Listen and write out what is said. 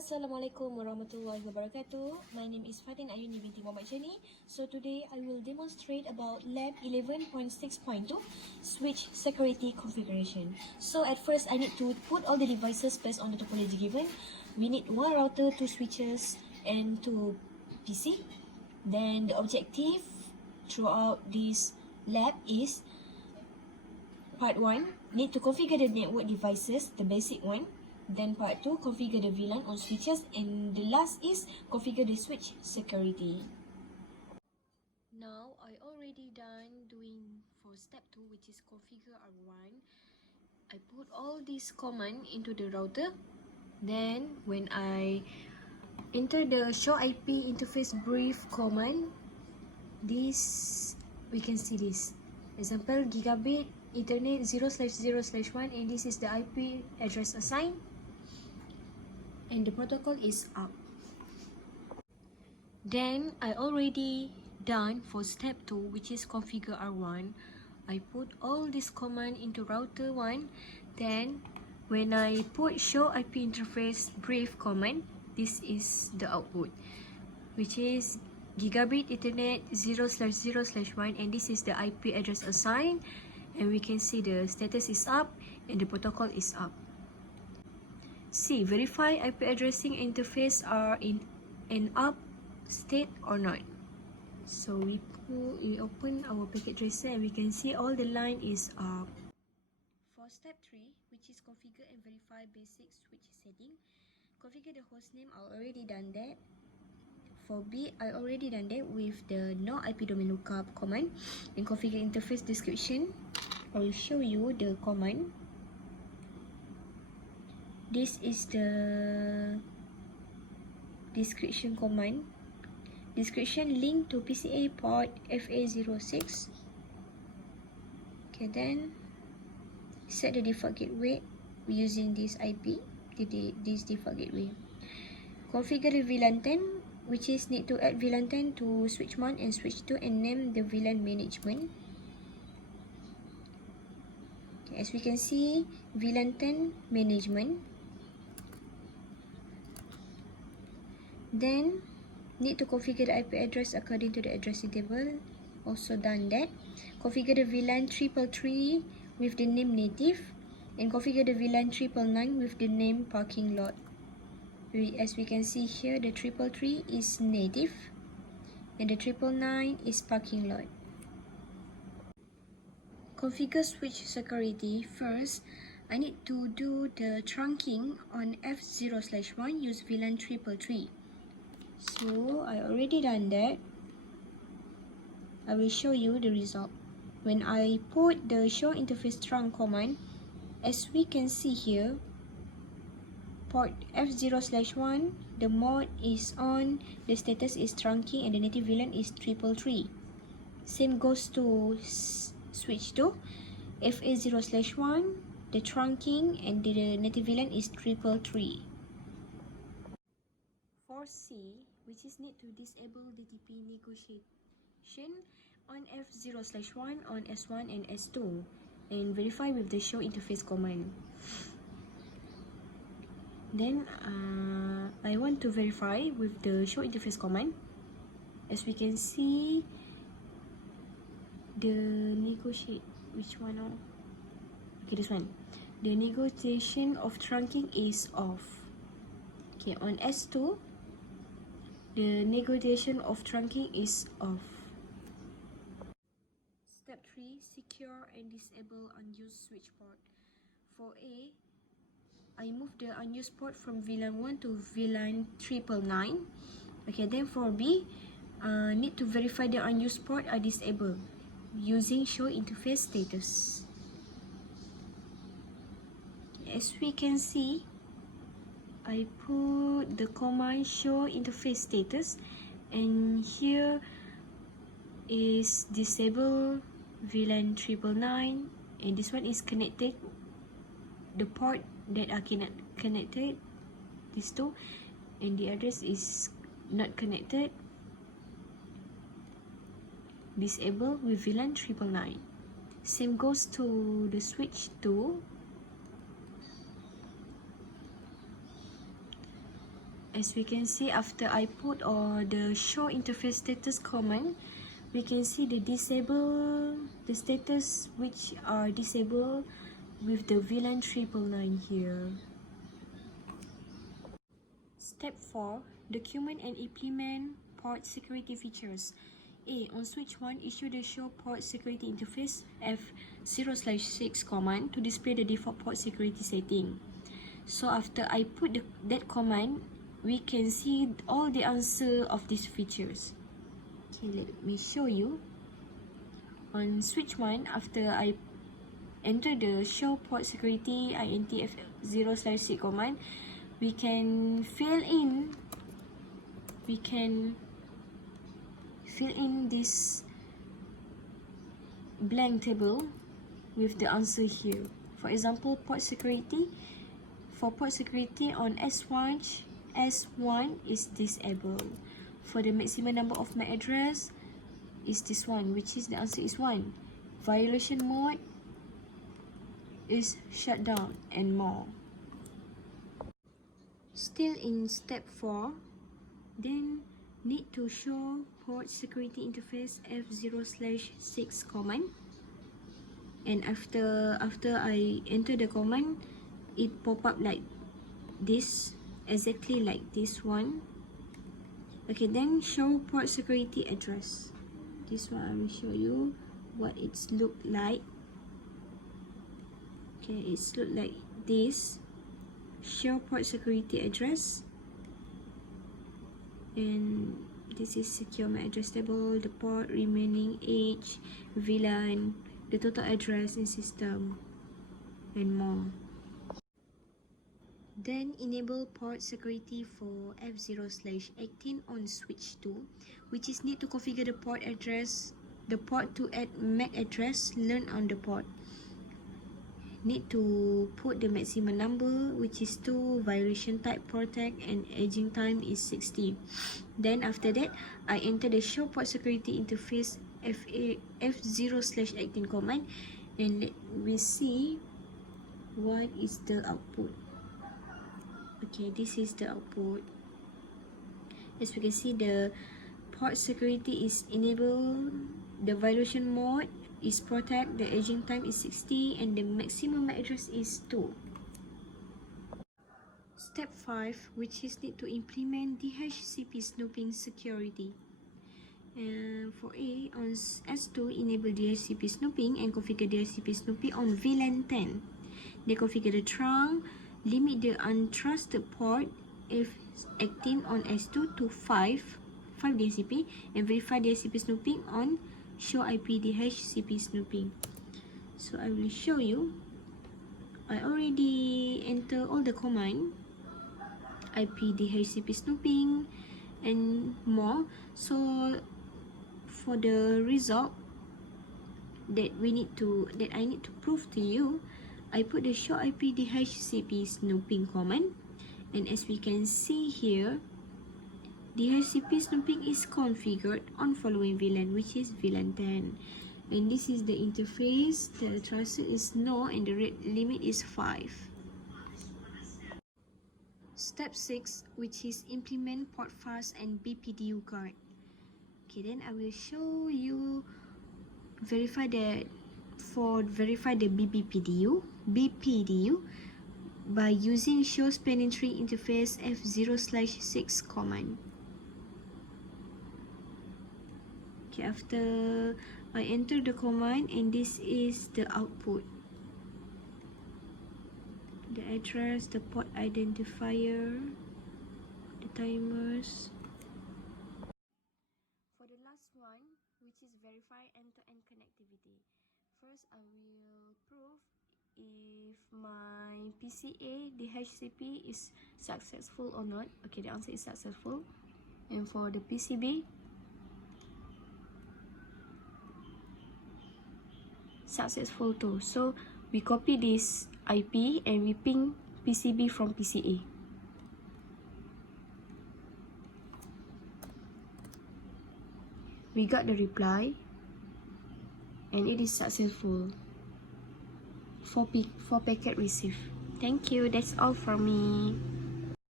Assalamualaikum warahmatullahi wabarakatuh. My name is Fatin Ayuni binti Muhammad Chani. So today I will demonstrate about lab 11.6.2 switch security configuration. So at first I need to put all the devices based on the topology given. We need one router, two switches and two PC. Then the objective throughout this lab is part 1, need to configure the network devices, the basic one. Then part 2, configure the VLAN on switches, and the last is configure the switch security. Now I already done doing for step 2, which is configure R1. I put all these command into the router. Then when I enter the show IP interface brief command, this we can see this. Example, gigabit Ethernet 0/0/1, and this is the IP address assigned. And the protocol is up. Then I already done for step 2, which is configure R1. I put all this command into router 1. Then when I put show IP interface brief command, this is the output, which is gigabit Ethernet 0/0/1, and this is the IP address assigned, and we can see the status is up and the protocol is up. C. Verify IP addressing interface are in an up state or not. So we open our packet tracer and we can see all the line is up. For step 3, which is configure and verify basic switch setting, configure the hostname. I already done that. For B, I already done that with the no IP domain lookup command. And configure interface description. I will show you the command. This is the description command. Description link to PCA port FA06. Okay, then set the default gateway using this IP, this default gateway. Configure the VLAN 10, which is need to add VLAN 10 to switch 1 and switch 2 and name the VLAN management. Okay, as we can see, VLAN 10 management. Then need to configure the IP address according to the addressing table. Also done that. Configure the VLAN 333 with the name native, and configure the VLAN 999 with the name parking lot. As we can see here, the 333 is native and the 999 is parking lot. Configure switch security. First, I need to do the trunking on F0/1 use VLAN 333. So I already done that. I will show you the result. When I put the show interface trunk command, as we can see here, port F0/1, the mode is on, the status is trunking, and the native VLAN is 333. Same goes to switch 2, FA0/1, the trunking and the native VLAN is 333. For C, which is need to disable DTP negotiation on F0/1 on S1 and S2 and verify with the show interface command. Then I want to verify with the show interface command. As we can see, the negotiate, which one? Okay, this one. The negotiation of trunking is off. Okay, on S2, the negotiation of trunking is off. Step 3, secure and disable unused switch port. For A, I move the unused port from VLAN 1 to VLAN 999. Okay, then for B, need to verify the unused port are disabled using show interface status. As we can see, I put the command show interface status, and here is disable VLAN 999, and this one is connected. The port that are connected, these two, and the address is not connected. Disable with VLAN 999. Same goes to the switch 2. As we can see, after I put the show interface status command, we can see the status which are disabled with the VLAN 999 here. Step 4. Document and implement port security features. A. On switch 1, issue the show port security interface F0/6 command to display the default port security setting. So after I put that command, we can see all the answer of these features. Okay, let me show you. On switch 1, after I enter the show port security INTF0/6 command, we can fill in this blank table with the answer here. For example, port security. For port security on S1 is disabled. For the maximum number of MAC address is this one, which is the answer is 1. Violation mode is shut down, and more. Still in step 4, then need to show port security interface F0/6 command, and after I enter the command, it pop up like this, exactly like this one. Okay, then show port security address. This one I will show you what it's look like. Okay, it's look like this. Show port security address, and this is secure MAC address table, the port, remaining age, VLAN, the total address in system, and more. Then enable port security for F0/18 on switch 2, which is need to configure the port address, the port to add MAC address learned on the port. Need to put the maximum number, which is 2, violation type protect, and aging time is 60. Then after that, I enter the show port security interface F0/18 command, and let me see what is the output. Okay, this is the output. As we can see, the port security is enabled, the violation mode is protect, the aging time is 60, and the maximum MAC address is 2. Step 5, which is need to implement DHCP snooping security. And for A, on S2, enable DHCP snooping and configure DHCP snooping on VLAN 10. They configure the trunk, limit the untrusted port F18 on S2 to 5 DHCP, and verify DHCP snooping on show IP DHCP snooping. So I will show you. I already enter all the command, IP DHCP snooping and more. So for the result that I need to prove to you, I put the show IP DHCP snooping command, and as we can see here, DHCP snooping is configured on following VLAN, which is VLAN 10. And this is the interface. The threshold is no, and the rate limit is 5. Step 6, which is implement port fast and BPDU card. Okay, then I will show you verify the BPDU by using show spanning tree interface F0/6 command. Okay, after I enter the command, and this is the output. The address, the port identifier, the timers. For the last one, which is verify end-to-end connectivity. First, I will prove if my PCA DHCP is successful or not. Okay, the answer is successful. And for the PCB, successful too. So we copy this IP and we ping PCB from PCA. We got the reply, and it is successful. 4 packet received. Thank you. That's all for me.